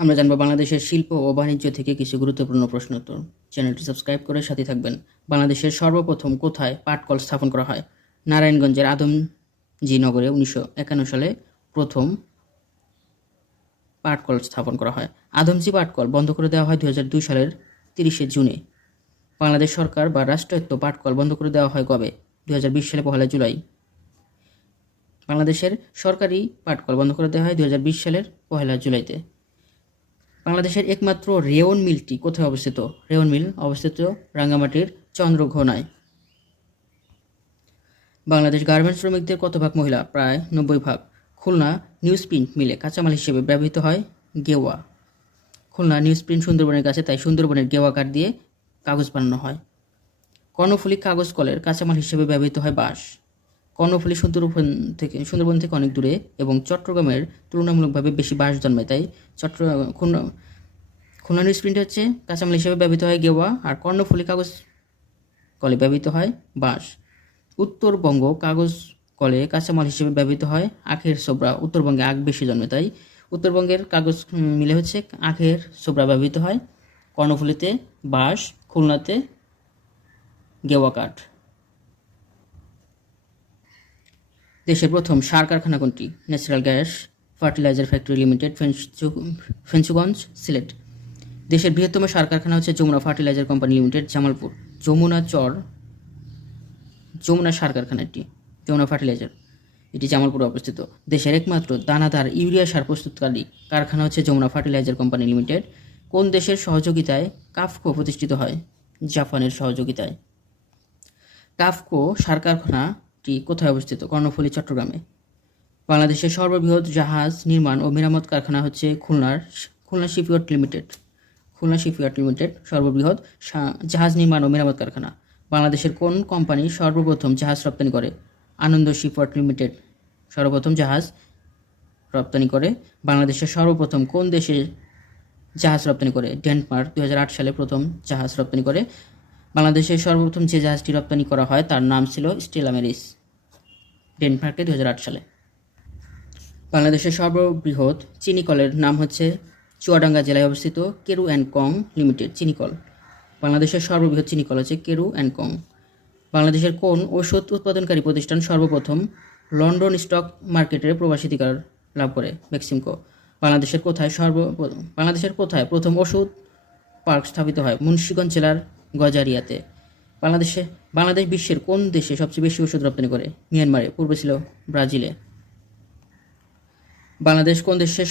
আমরা জানবো বাংলাদেশের শিল্প ও বাণিজ্য থেকে কিছু গুরুত্বপূর্ণ প্রশ্ন উত্তর। চ্যানেলটি সাবস্ক্রাইব করে সাথে থাকবেন। বাংলাদেশের সর্বপ্রথম কোথায় পাটকল স্থাপন করা হয়? নারায়ণগঞ্জের আদমজী নগরে 1951 সালে প্রথম পাটকল স্থাপন করা হয়। আদমজী পাটকল বন্ধ করে দেওয়া হয় 2002 সালের 30 জুনে। বাংলাদেশ সরকার বা রাষ্ট্রায়ত্ত পাটকল বন্ধ করে দেওয়া হয় কবে? 2020 সালে 1 জুলাই। বাংলাদেশের সরকারি পাটকল বন্ধ করে দেওয়া হয় 2020 সালের 1 জুলাইতে। বাংলাদেশের একমাত্র রেয়ন মিলটি কোথায় অবস্থিত? রেয়ন মিল অবস্থিত রাঙ্গামাটির চন্দ্রঘোনায়। বাংলাদেশ গার্মেন্টস শ্রমিকদের কত ভাগ মহিলা? প্রায় 90%। খুলনা নিউজপ্রিন্ট মিলে কাঁচামাল হিসেবে ব্যবহৃত হয় গেওয়া। খুলনা নিউজপ্রিন্ট সুন্দরবনের কাছে, তাই সুন্দরবনের গেওয়া কাঠ দিয়ে কাগজ বানানো হয়। কর্ণফুলী কাগজ কলের কাঁচামাল হিসেবে ব্যবহৃত হয় বাঁশ। কর্ণফুলী সুন্দরবন থেকে অনেক দূরে এবং চট্টগ্রামের তুলনামূলকভাবে বেশি বাঁশ জন্মায়, তাই খুলনা নিউজপ্রিন্ট হচ্ছে কাঁচামাল হিসেবে ব্যবহৃত হয় গেওয়া, আর কর্ণফুলী কাগজ কলে ব্যবহৃত হয় বাঁশ। উত্তরবঙ্গ কাগজ কলে কাঁচামাল হিসেবে ব্যবহৃত হয় আখের ছোবড়া। উত্তরবঙ্গে আখ বেশি জন্মে, তাই উত্তরবঙ্গের কাগজ মিলে হচ্ছে আখের ছোবড়া ব্যবহৃত হয়। কর্ণফুলীতে বাঁশ, খুলনাতে গেওয়া কাঠ। দেশের প্রথম সার কারখানা কোনটি? Natural gas fertiliser factory limited, Fenchuganj, Sylhet. দেশের বৃহত্তম সার কারখানা হচ্ছে Jamuna fertiliser company limited, Jamalpur. Jamuna সার কারখানাটি, যমুনা ফার্টিলাইজার, এটি জামালপুরে অবস্থিত। দেশের একমাত্র দানাদার ইউরিয়া সার প্রস্তুতকারী কারখানা হচ্ছে যমুনা ফার্টিলাইজার কোম্পানি লিমিটেড। কোন দেশের সহযোগিতায় কাফকো প্রতিষ্ঠিত হয়? জাপানের সহযোগিতায়। কাফকো সার কারখানাটি কোথায় অবস্থিত? কর্ণফুলী, চট্টগ্রামে। বাংলাদেশের সর্ববৃহৎ জাহাজ নির্মাণ ও মেরামত কারখানা হচ্ছে Khulna shipyard limited. Khulna shipyard limited সর্ববৃহৎ জাহাজ নির্মাণ ও মেরামত কারখানা। বাংলাদেশের কোন কোম্পানি সর্বপ্রথম জাহাজ রপ্তানি করে? আনন্দ শিপইয়ার্ড লিমিটেড সর্বপ্রথম জাহাজ রপ্তানি করে। বাংলাদেশের সর্বপ্রথম কোন দেশে জাহাজ রপ্তানি করে? ডেনমার্ক 2008 সালে প্রথম জাহাজ রপ্তানি করে। বাংলাদেশের সর্বপ্রথম যে জাহাজটি রপ্তানি করা হয় তার নাম ছিল স্টেলা মেরিস, ডেনমার্কে 2008 সালে। বাংলাদেশের সর্ববৃহৎ চিনিকলের নাম হচ্ছে চুয়াডাঙ্গা জেলায় অবস্থিত কেরু অ্যান্ড কং লিমিটেড চিনিকল। বাংলাদেশের সর্ববৃহৎ চিনিকল হচ্ছে কেরু অ্যান্ড কং। বাংলাদেশের কোন ওষুধ উৎপাদনকারী প্রতিষ্ঠান সর্বপ্রথম লন্ডন স্টক মার্কেটের প্রবেশাধিকার লাভ করে? বেক্সিমকো। বাংলাদেশের কোথায় প্রথম ওষুধ পার্ক স্থাপিত হয়? মুন্সিগঞ্জ জেলার গজারিয়াতে। বাংলাদেশ বিশ্বের কোন দেশে সবচেয়ে বেশি ওষুধ রপ্তানি করে? মিয়ানমারে, পূর্বে ছিল ব্রাজিলে। বাংলাদেশ কোন দেশের